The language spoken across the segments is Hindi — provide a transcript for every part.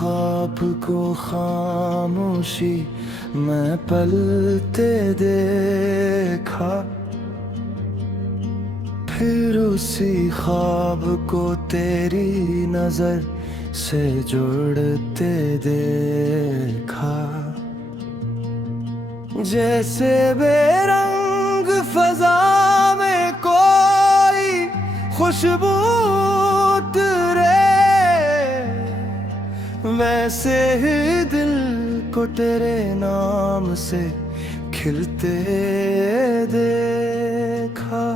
ख्वाब को खामोशी मैं पलते देखा, फिर उसी ख्वाब को तेरी नजर से जुड़ते देखा। जैसे बेरंग फजा में कोई खुशबू उतरे, वैसे ही दिल को तेरे नाम से खिलते देखा।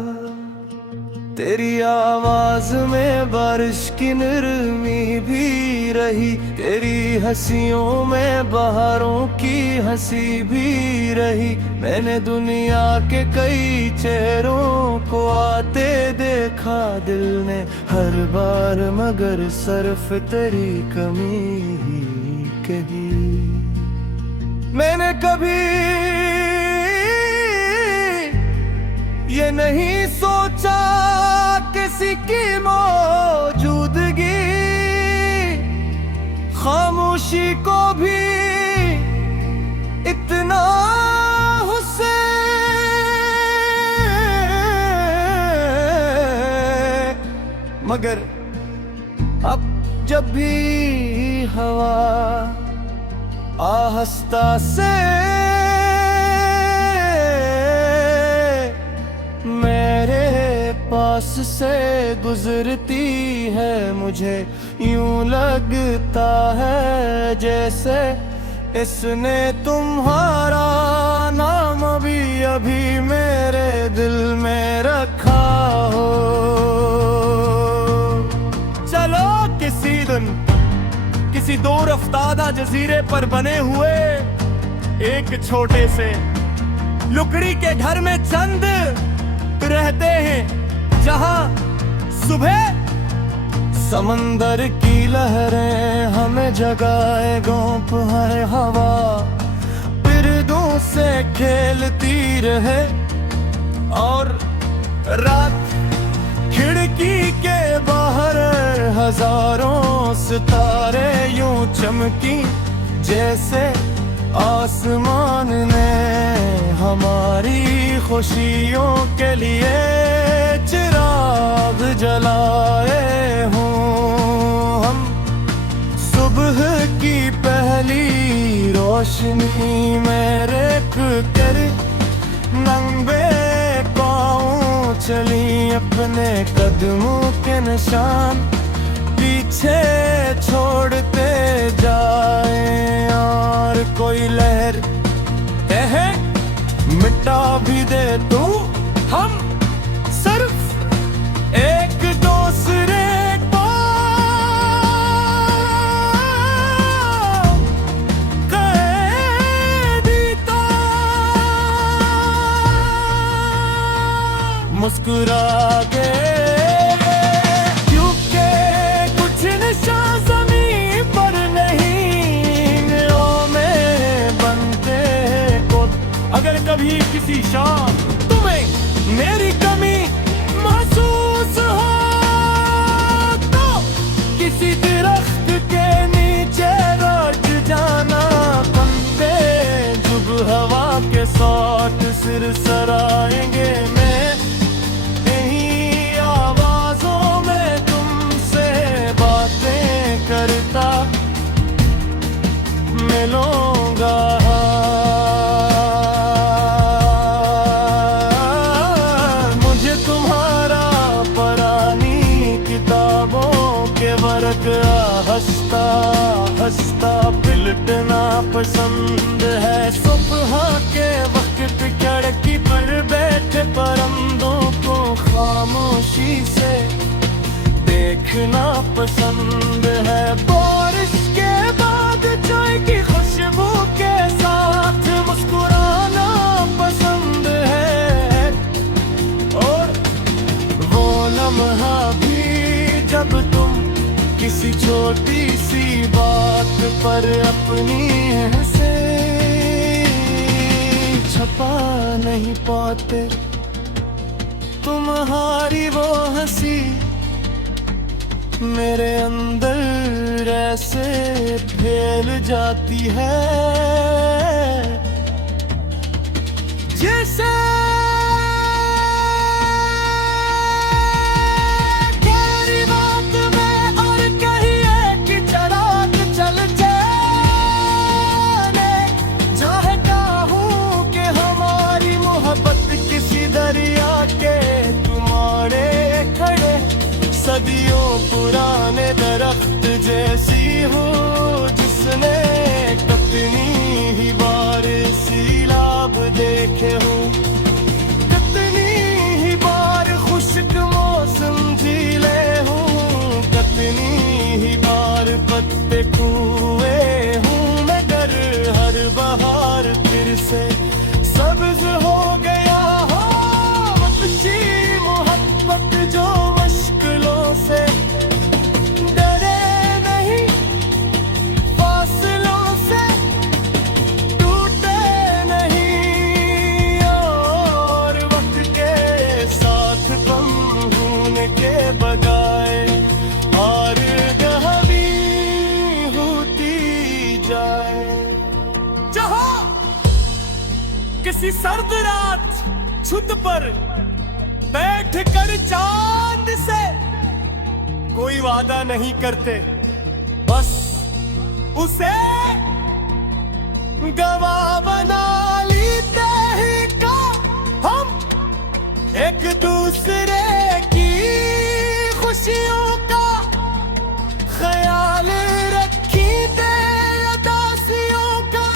तेरी आवाज में बारिश की नरमी भी रही, तेरी हंसियों में बहारों की हंसी भी रही। मैंने दुनिया के कई चेहरों को आते देखा दिल ने हर बार, मगर सिर्फ तेरी कमी ही कही। मैंने कभी ये नहीं सोचा किसी की मौजूदगी, खामोशी को भी इतना हुस्न, मगर अब जब भी हवा आहिस्ता से पास से गुजरती है, मुझे यूं लगता है जैसे इसने तुम्हारा नाम भी अभी मेरे दिल में रखा हो। चलो किसी दिन किसी दो रफ्तादा जजीरे पर बने हुए एक छोटे से लकड़ी के घर में चंद रहते हैं, जहां सुबह समंदर की लहरें हमें जगाए, गोंप है हवा बिरदों से खेलती रहे, और रात खिड़की के बाहर हजारों सितारे यूं चमकी, जैसे आसमान ने हमारी खुशियों के लिए चिराग जलाए हों। हम सुबह की पहली रोशनी में रेख कर नंगे पाँव चली, अपने कदमों के निशान पीछे छोड़ते जाए। और कोई लहर कहे मिटा भी दे तू, हम सिर्फ एक दूसरे को कह देता, मुस्कुरा के कभी किसी शाम तुम्हें मेरी कमी महसूस हो, तो किसी दरख्त के नीचे रोज जाना, पंखे जुब हवा के साथ सिर सराएंगे। मैं यही आवाजों में तुमसे बातें करता मिलूंगा। हंसता हंसता पिलटना पसंद है, सुबह के वक्त खिड़की पर बैठे परिंदों को खामोशी से देखना पसंद है। बारिश के बाद चाय की खुशबू के साथ मुस्कुराना पसंद है, और वो लम्हा भी जब तुम किसी छोटी सी बात पर अपनी हंसे छपा नहीं पाते, तुम्हारी वो हंसी मेरे अंदर ऐसे फैल जाती है जैसे तेरी बात में और कहीं एक चराग चल जाने। चाहता हूँ कि हमारी मोहब्बत किसी दरिया के किनारे खड़े, सदियों पुराने दरख्त जैसी हो जिसने कितनी ही बार सैलाब देखे हो, कितनी ही बार खुश्क मौसम झीले हूँ, कितनी ही बार पत्ते कुए हूँ, मगर हर बहार फिर से सब्ज हो गया हो। अच्छी मोहब्बत जो मुश्किलों से डरे नहीं, फासलों से टूटे नहीं, और वक्त के साथ कम होने के बजाय और गहरी होती जाए। जहाँ किसी सर्द रात छत पर बैठ कर चांद से कोई वादा नहीं करते, बस उसे गवाह बना लेते ही का हम एक दूसरे की खुशियों का ख्याल रखीते, उदासियों का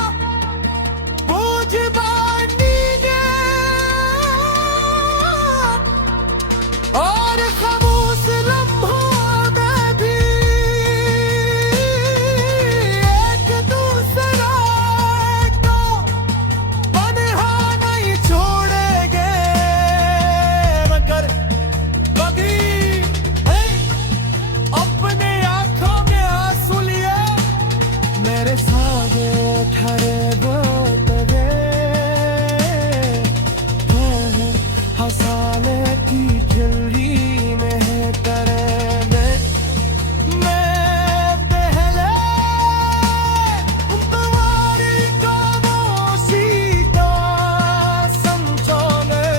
बोझ बांटीते, और खामोश लम्हों में भी एक दूसरे को बंधा नहीं छोड़ेंगे, मगर कभी अपने आंखों में आंसू लिए मेरे सागे ठहरे बोतले हंसाने की खिल्ली में है करे मैं पहले तुम्हारी खामोशी का समझौने,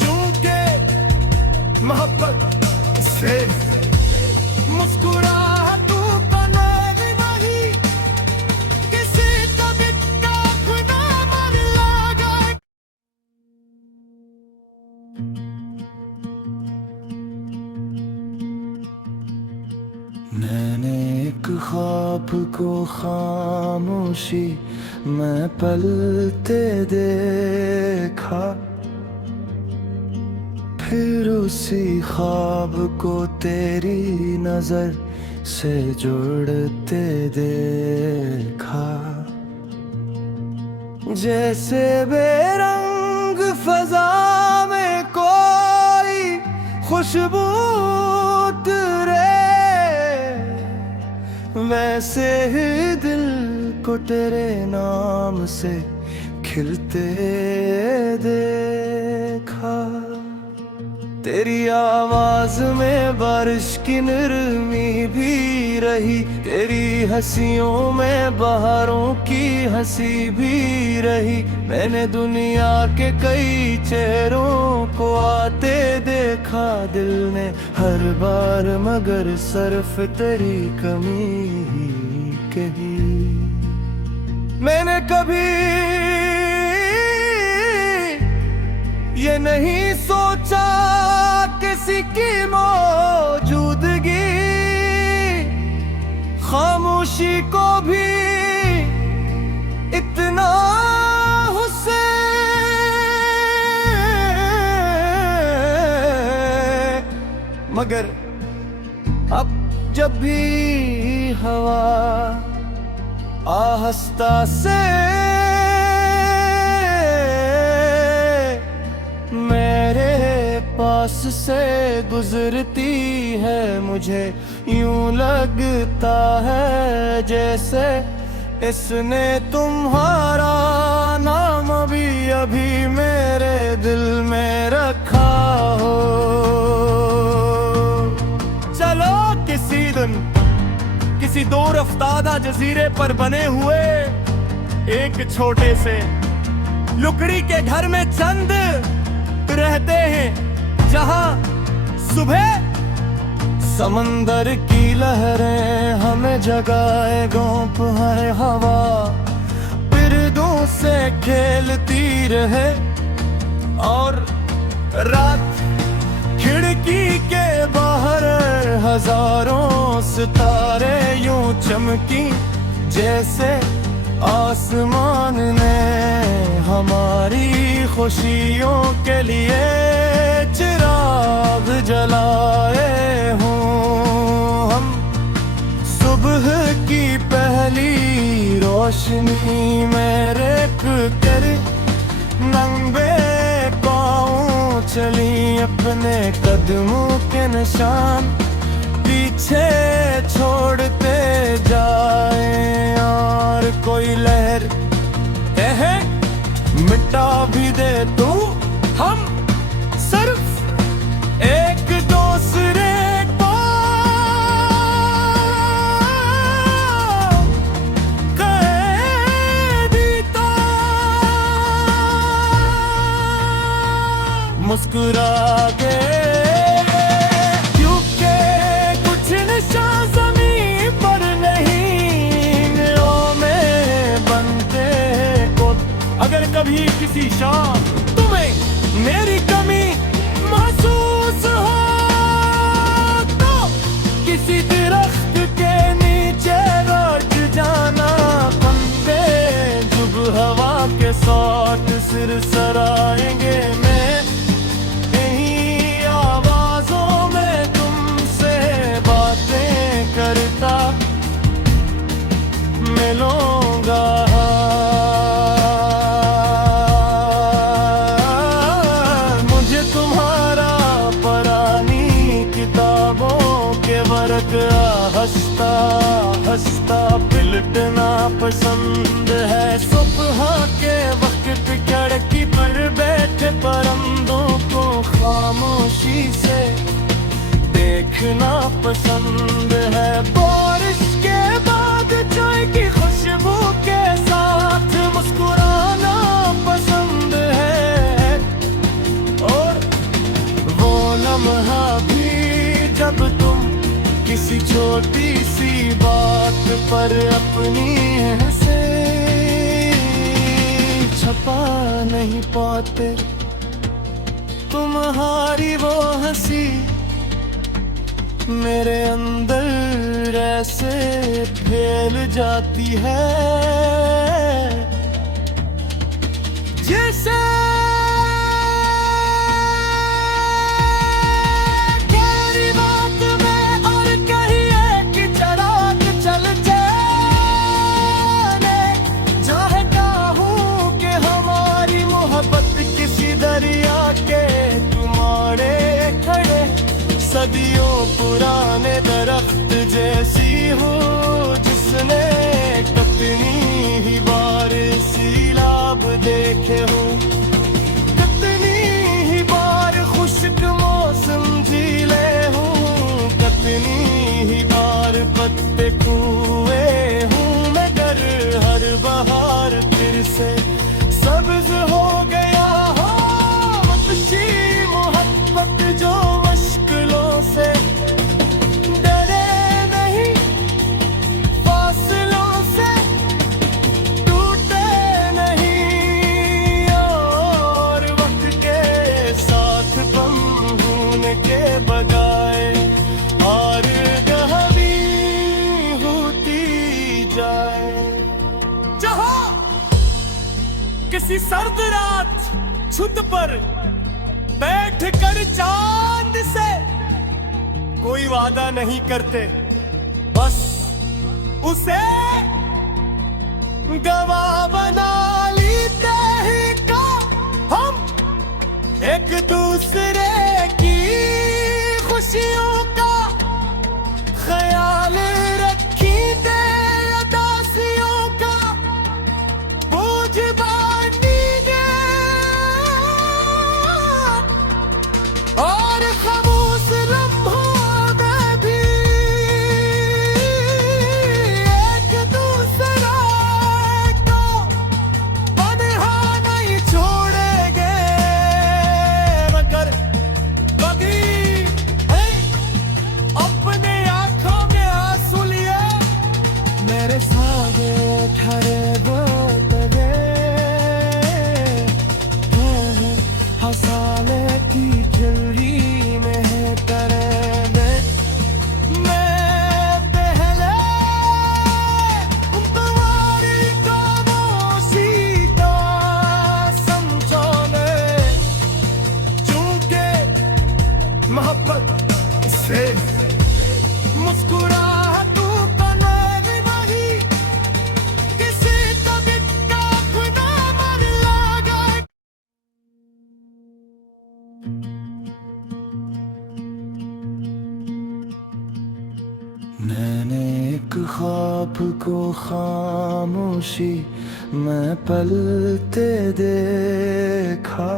चूंकि मोहब्बत से मुस्कुराहटों का नाम नहीं, किसी कभी का खुदा मर लगा। मैंने एक ख्वाब को खामोशी में पलते देखा, फिर उसी ख्वाब को तेरी नजर से जुड़ते देखा, जैसे बेरंग फजा में कोई खुशबू उतरे, वैसे ही दिल को तेरे नाम से खिलते देखा। तेरी आवाज में बारिश की नरमी भी रही, तेरी हंसियों में बहारों की हंसी भी रही। मैंने दुनिया के कई चेहरों को आते देखा दिल ने हर बार, मगर सिर्फ तेरी कमी ही कही। मैंने कभी ये नहीं सोचा किसी की मौजूदगी, खामोशी को भी इतना हुस्न, मगर अब जब भी हवा आहिस्ता से मेरे पास से गुजरती है, मुझे यूं लगता है जैसे इसने तुम्हारा नाम भी अभी मेरे दिल में रखा हो। चलो किसी दो रफ्तादा जजीरे पर बने हुए एक छोटे से लुकड़ी के घर में चंद रहते हैं, जहां सुबह समंदर की लहरें हमें जगाए, गोंप है हवा बिरदों से खेलती रहे, और रात खिड़की के बाहर हजारों सितारे यूं चमकी, जैसे आसमान ने हमारी खुशियों के लिए चिराग जलाए हों। हम सुबह की पहली रोशनी में रेख कर नंगे पाँव चली, अपने कदमों के निशान पीछे छोड़ते जाए, और कोई लहर कहे मिटा भी दे तू, हम सिर्फ एक दूसरे को कैदी तो मुस्कुरा के अगर कभी किसी शाम तुम्हें मेरी कमी महसूस हो, तो किसी दरख्त के नीचे बैठ जाना, पंखे जुब हवा के साथ सिर सराएंगे, मैं यही आवाजों में तुमसे बातें करता मिलूंगा। हंसता हंसता पिलटना पसंद है, सुबह के वक्त खिड़की पर बैठे परिंदों को खामोशी से देखना पसंद है, बारिश के बाद चाय की खुशबू के साथ मुस्कुराना पसंद है, और वो लम्हा भी जब तुम किसी छोटी सी बात पर अपनी हंसे छपा नहीं पाते, तुम्हारी वो हंसी मेरे अंदर ऐसे फैल जाती है, जैसे दरिया के किनारे खड़े सदियों पुराने दरख्त जैसी हो, जिसने कितनी ही बार सैलाब देखे हो, कितनी ही बार खुश्क मौसम झीले हो, कितनी ही बार पत्ते कुए हूँ, मगर हर बहार फिर से सब्ज हो गया हो, मोहब्बत जो मुश्किलों से डरे नहीं, फासलों से टूटे नहीं, और वक्त के साथ कम होने के बजाय और गहरी होती जाए। जहां किसी सर्द रात छत पर बैठ कर चांद से कोई वादा नहीं करते, बस उसे गवाह बना लेते हैं का हम एक दूसरे की खुशियों का ख्याल रखेंगे, उदासियों का बोझ बांटेंगे, और खामोश लम्हों में भी ख्वाब को खामोशी मैं पलते देखा,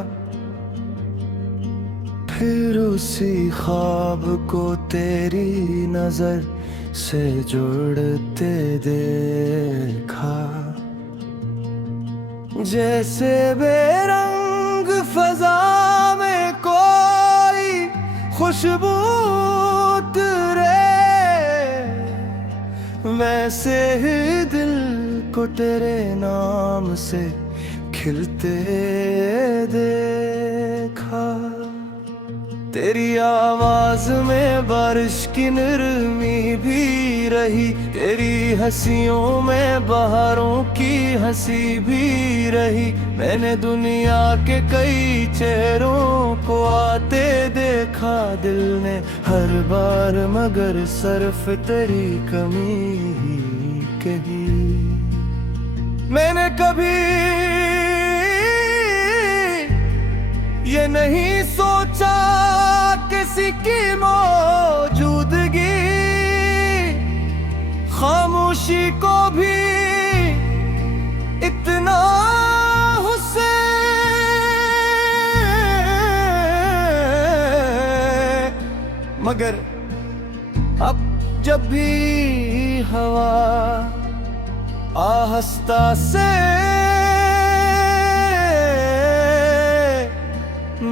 फिर उसी ख्वाब को तेरी नजर से जुड़ते देखा। जैसे बेरंग फजा में कोई खुशबू उतरे, वैसे ही दिल को तेरे नाम से खिलते देखा। तेरी आवाज में बारिश की नरमी भी रही, तेरी हंसियों में बहारों की हंसी भी रही। मैंने दुनिया के कई चेहरों को आते देखा दिल ने हर बार, मगर सिर्फ तेरी कमी ही कही। मैंने कभी ये नहीं सोचा किसी की मौजूदगी, खामोशी को भी इतना हुस्न, मगर अब जब भी हवा आहिस्ता से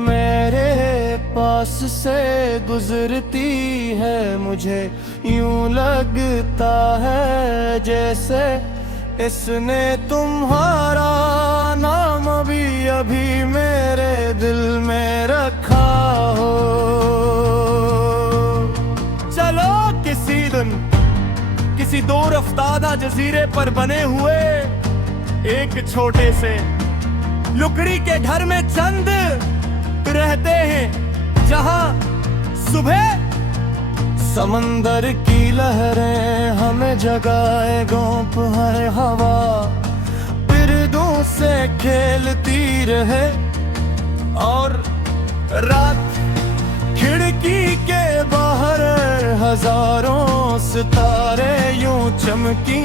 मेरे पास से गुजरती है, मुझे यूं लगता है जैसे इसने तुम्हारा नाम भी अभी मेरे दिल में रखा हो। चलो किसी दिन किसी दूर अफ्तादा जजीरे पर बने हुए एक छोटे से लकड़ी के घर में चंद रहते हैं, जहां सुबह समंदर की लहरें हमें जगाए, गोंप है हवा बिरदों से खेलती रहे, और रात खिड़की के बाहर हजारों सितारे यूं चमकी,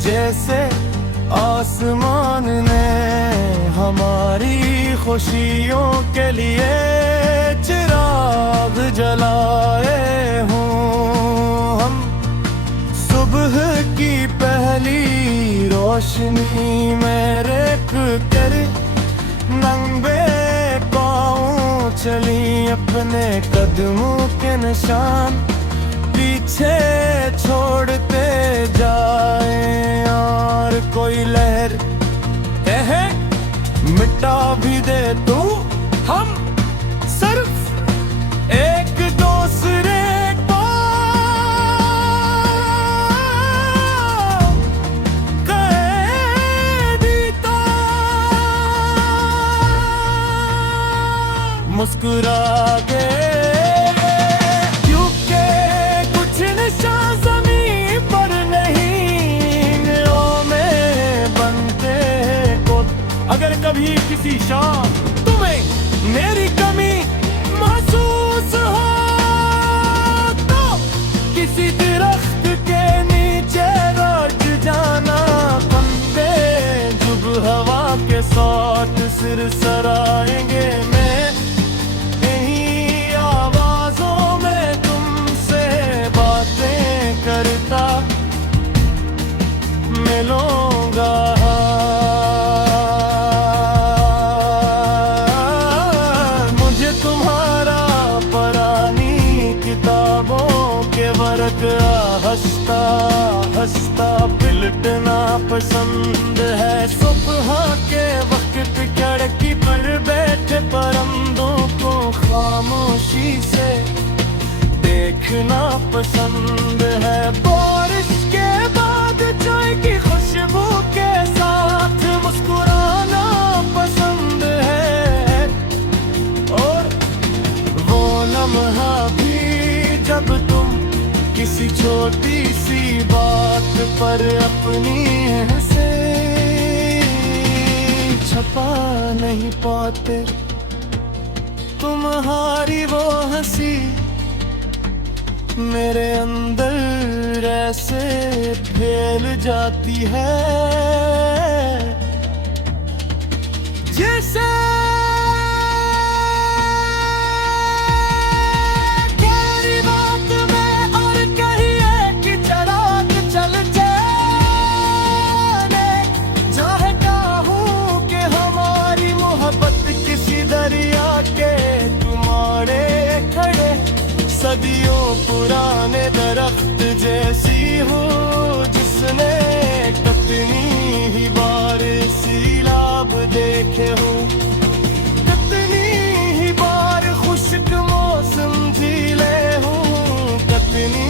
जैसे आसमान ने हमारी खुशियों के लिए चिराग जलाए हों। हम सुबह की पहली रोशनी में रेख कर नंगे पाँव चली, अपने कदमों के निशान पीछे छोड़ते जाए, और कोई लहर कहे मिटा भी दे तू, हम सिर्फ एक दूसरे को कैदी तो मुस्कुरा गए, क्योंकि कुछ निशान ज़मीन पर नहीं दिलों में बनते को। अगर कभी किसी शाम तुम्हें मेरी कमी महसूस हो, तो किसी दरख्त के नीचे बैठ जाना, पंखे जुब हवा के साथ सिर सराएंगे। मैं यही आवाजों में तुमसे बातें करता मिलूंगा। मुझे तुम्हारा पुरानी किताबों के वर्क हंसता हंसता पलटना पसंद है। सुबह के वक्त खिड़की पर बैठे परिंदों को खामोशी से देखना पसंद है। बारिश के बाद चाय की खुशबू के साथ मुस्कुराना पसंद है, और वो लम्हा भी जब तुम किसी छोटी सी बात पर अपनी हंसे छपा नहीं पाते, तुम्हारी वो हंसी मेरे अंदर ऐसे फैल जाती है जैसे गहरी बात में और कहिए कि चराग चल जाने चाहता हूँ कि हमारी मोहब्बत किसी दरिया के किनारे खड़े सदियों पुराने दरख्त जैसी हो जिसने कितनी ही बार सैलाब देखे हो, कितनी ही बार खुश्क मौसम झीले हूँ, कितनी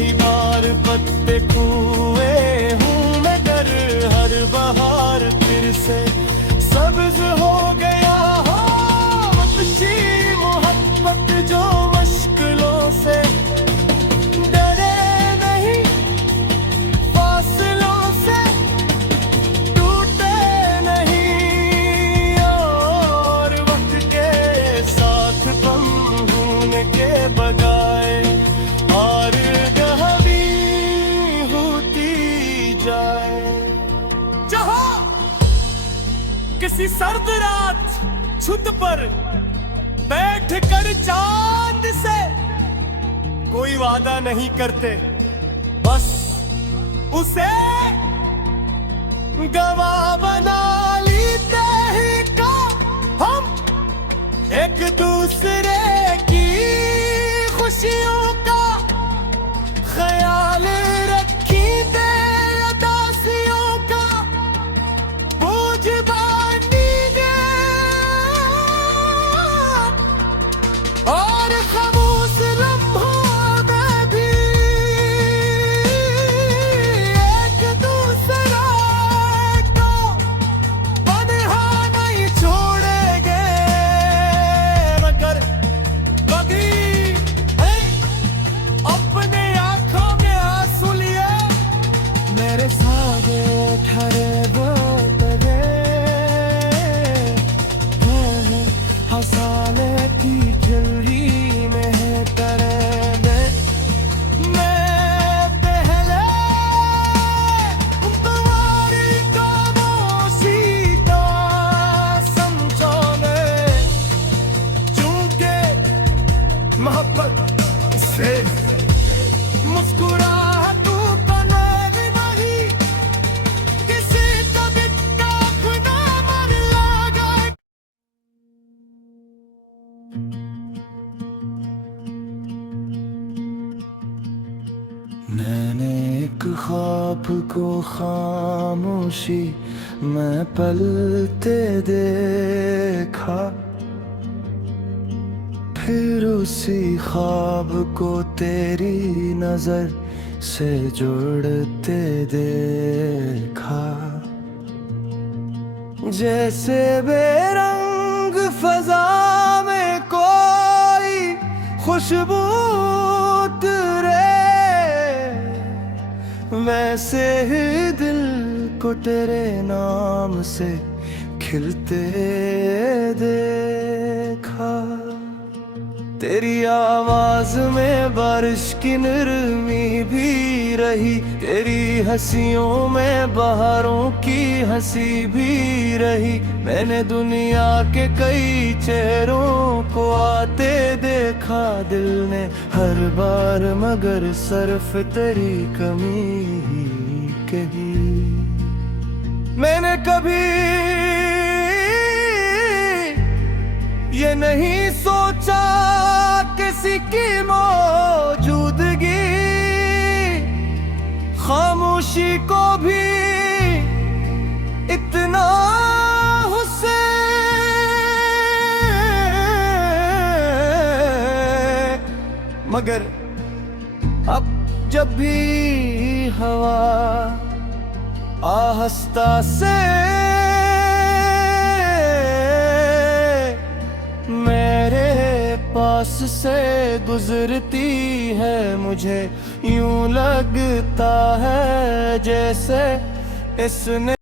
ही बार पत्ते कुए हूँ, मगर हर बहार फिर से सब्ज हो गया हो वहशी मोहब्बत जो मुश्किलों से डरे नहीं, फासलों से टूटे नहीं और वक्त के साथ बम होने के बजाय और गहरी होती जाए। जहाँ किसी सर्द रात छत पर बैठ कर चांद से कोई वादा नहीं करते, बस उसे गवाह बना लेते ही का हम एक दूसरे की खुशियों का ख्याल रखीते उदासियों का बोझ बांटीते और खामोश लम्हों में भी एक दूसरे को बंधा नहीं छोड़ेंगे, मगर कभी अपने आंखों में आंसू लिए मेरे सागे ठहरे वो तवे हंसाने की झिल्ली में है करे मैं पहले तुम्हारी खामोशी का समझाने चूंकि मोहब्बत से मुस्कुराहटों का नाम नहीं किसी कभी तक ना मन लगा। मैंने एक ख्वाब को खामोशी में पलते देखा, फिर उसी ख्वाब को तेरी नजर से जुड़ते देखा, जैसे बेरंग फजा में कोई खुशबू उतरे वैसे ही दिल को तेरे नाम से खिलते देखा। तेरी आवाज में बारिश की नरमी भी रही, तेरी हंसियों में बहारों की हंसी भी रही। मैंने दुनिया के कई चेहरों को आते देखा दिल ने हर बार, मगर सिर्फ तेरी कमी ही कही। मैंने कभी ये नहीं सोचा किसी की मौजूदगी खामोशी को भी इतना हुसैन, मगर अब जब भी हवा आहिस्ता से मेरे पास से गुजरती है, मुझे यूं लगता है जैसे इसने